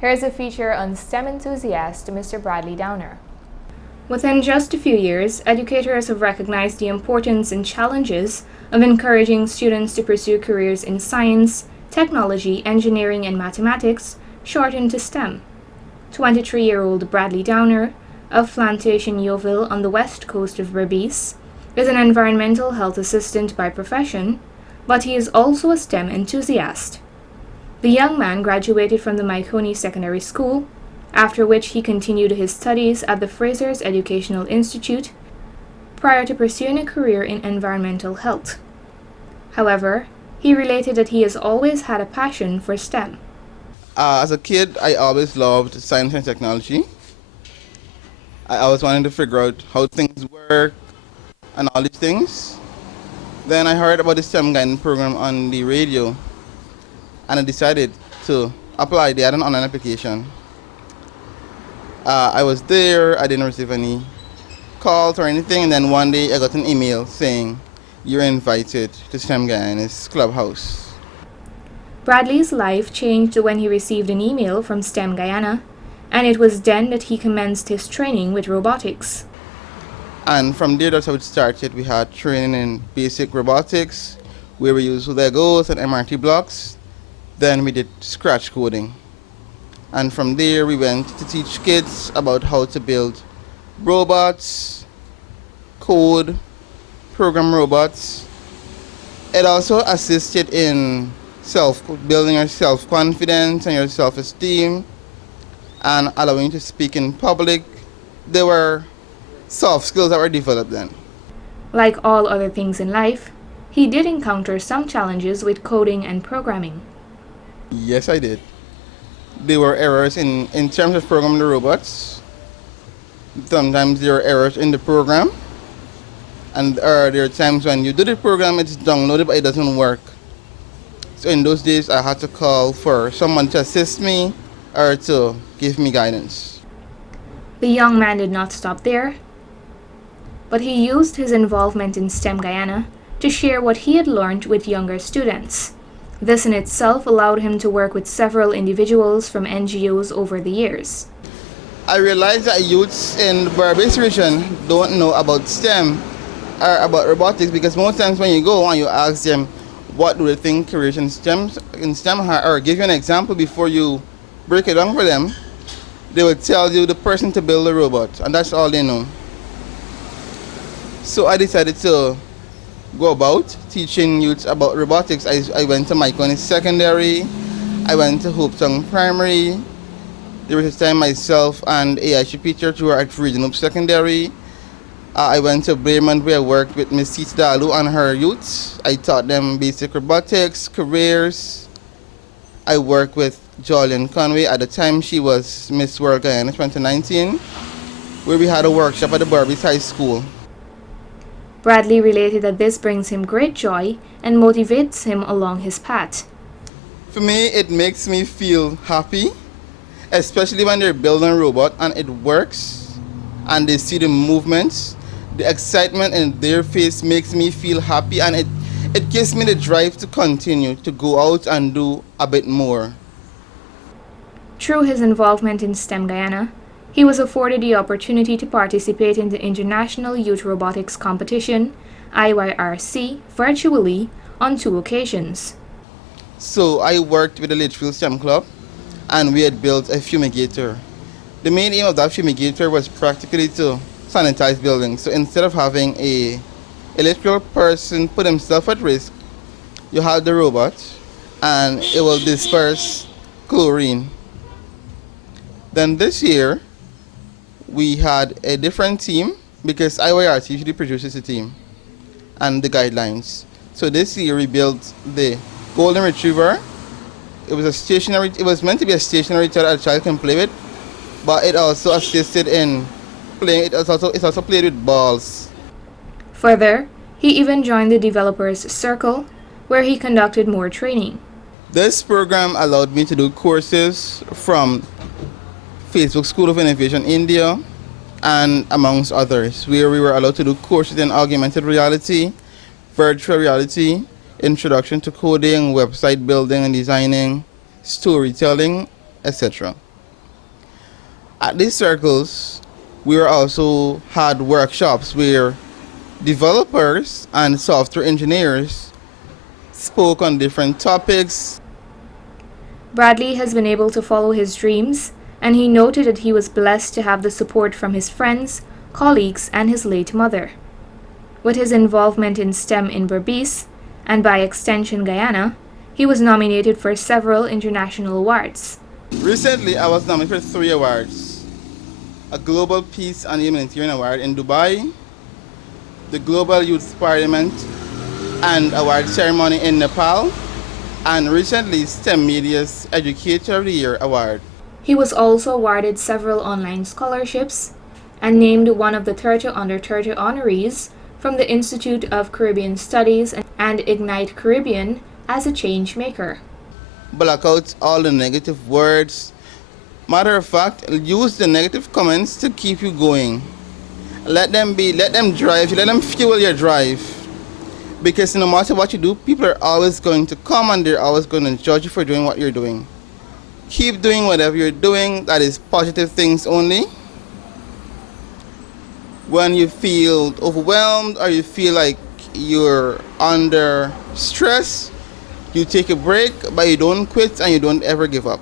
Here's a feature on STEM enthusiast Mr. Bradley Downer. Within just a few years, educators have recognized the importance and challenges of encouraging students to pursue careers in science, technology, engineering, and mathematics, shortened to STEM. 23-year-old Bradley Downer of Plantation Yeovil on the west coast of Berbice is an environmental health assistant by profession, but he is also a STEM enthusiast. The young man graduated from the Maikoni Secondary School, after which he continued his studies at the Fraser's Educational Institute prior to pursuing a career in environmental health. However, he related that he has always had a passion for STEM. As a kid, I always loved science and technology. I always wanted to figure out how things work and all these things. Then I heard about the STEM Guyana program on the radio, and I decided to apply. They had an online application. I was there, I didn't receive any calls or anything, and then one day I got an email saying, "You're invited to STEM Guyana's clubhouse." Bradley's life changed when he received an email from STEM Guyana, and it was then that he commenced his training with robotics. And from there, that's how it started. We had training in basic robotics, where we used Legos and MRT blocks. Then we did scratch coding. And from there, we went to teach kids about how to build robots, code, program robots. It also assisted in building your self-confidence and your self-esteem and allowing you to speak in public. There were soft skills that were developed then. Like all other things in life, he did encounter some challenges with coding and programming. Yes, I did. There were errors in terms of programming the robots. Sometimes there are errors in the program. And there are times when you do the program, it's downloaded, but it doesn't work. So in those days, I had to call for someone to assist me or to give me guidance. The young man did not stop there, but he used his involvement in STEM Guyana to share what he had learned with younger students. This in itself allowed him to work with several individuals from NGOs over the years. I realized that youths in the Berbice region don't know about STEM or about robotics, because most times when you go and you ask them what do they think careers in STEM are, or give you an example before you break it down for them, they will tell you the person to build a robot, and that's all they know. So I decided to go about teaching youths about robotics. I went to Maikoni Secondary, I went to Hopetown Primary. There was a time myself and AIC teacher were at Regional Secondary. I went to Bremen where I worked with Miss Tita Dalu and her youths. I taught them basic robotics, careers. I worked with Jolene Conway. At the time she was Miss World Guyana 2019, where we had a workshop at the Berbice High School. Bradley related that this brings him great joy and motivates him along his path. For me, it makes me feel happy, especially when they're building a robot and it works and they see the movements. The excitement in their face makes me feel happy, and it gives me the drive to continue to go out and do a bit more. Through his involvement in STEM Guyana, he was afforded the opportunity to participate in the International Youth Robotics Competition, IYRC, virtually on 2 occasions. So I worked with the Litchfield STEM Club, and we had built a fumigator. The main aim of that fumigator was practically to sanitize buildings. So instead of having a electrical person put himself at risk, you have the robot and it will disperse chlorine. Then this year, we had a different team, because IYRT usually produces a team and the guidelines. So this year we built the golden retriever. It was meant to be a stationary toy that a child can play with, but it also assisted in playing. It's also played with balls. Further, he even joined the developers circle, where he conducted more training. This program allowed me to do courses from Facebook School of Innovation India, and amongst others, where we were allowed to do courses in augmented reality, virtual reality, introduction to coding, website building and designing, storytelling, etc. At these circles, we also had workshops where developers and software engineers spoke on different topics. Bradley has been able to follow his dreams, and he noted that he was blessed to have the support from his friends, colleagues, and his late mother. With his involvement in STEM in Berbice, and by extension Guyana, he was nominated for several international awards. Recently, I was nominated for 3 awards: a Global Peace and Humanitarian Award in Dubai, the Global Youth Parliament and Award Ceremony in Nepal, and recently STEM Media's Educator of the Year Award. He was also awarded several online scholarships and named one of the 30 under 30 honorees from the Institute of Caribbean Studies and Ignite Caribbean as a change maker. Block out all the negative words. Matter of fact, use the negative comments to keep you going. Let them drive you, let them fuel your drive. Because no matter what you do, people are always going to come and they're always going to judge you for doing what you're doing. Keep doing whatever you're doing, that is positive things only. When you feel overwhelmed or you feel like you're under stress, you take a break, but you don't quit and you don't ever give up.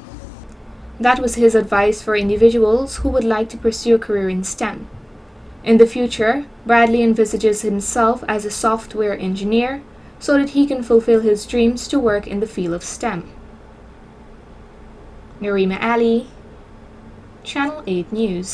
That was his advice for individuals who would like to pursue a career in STEM. In the future, Bradley envisages himself as a software engineer so that he can fulfill his dreams to work in the field of STEM. Narima Ali, Channel 8 News.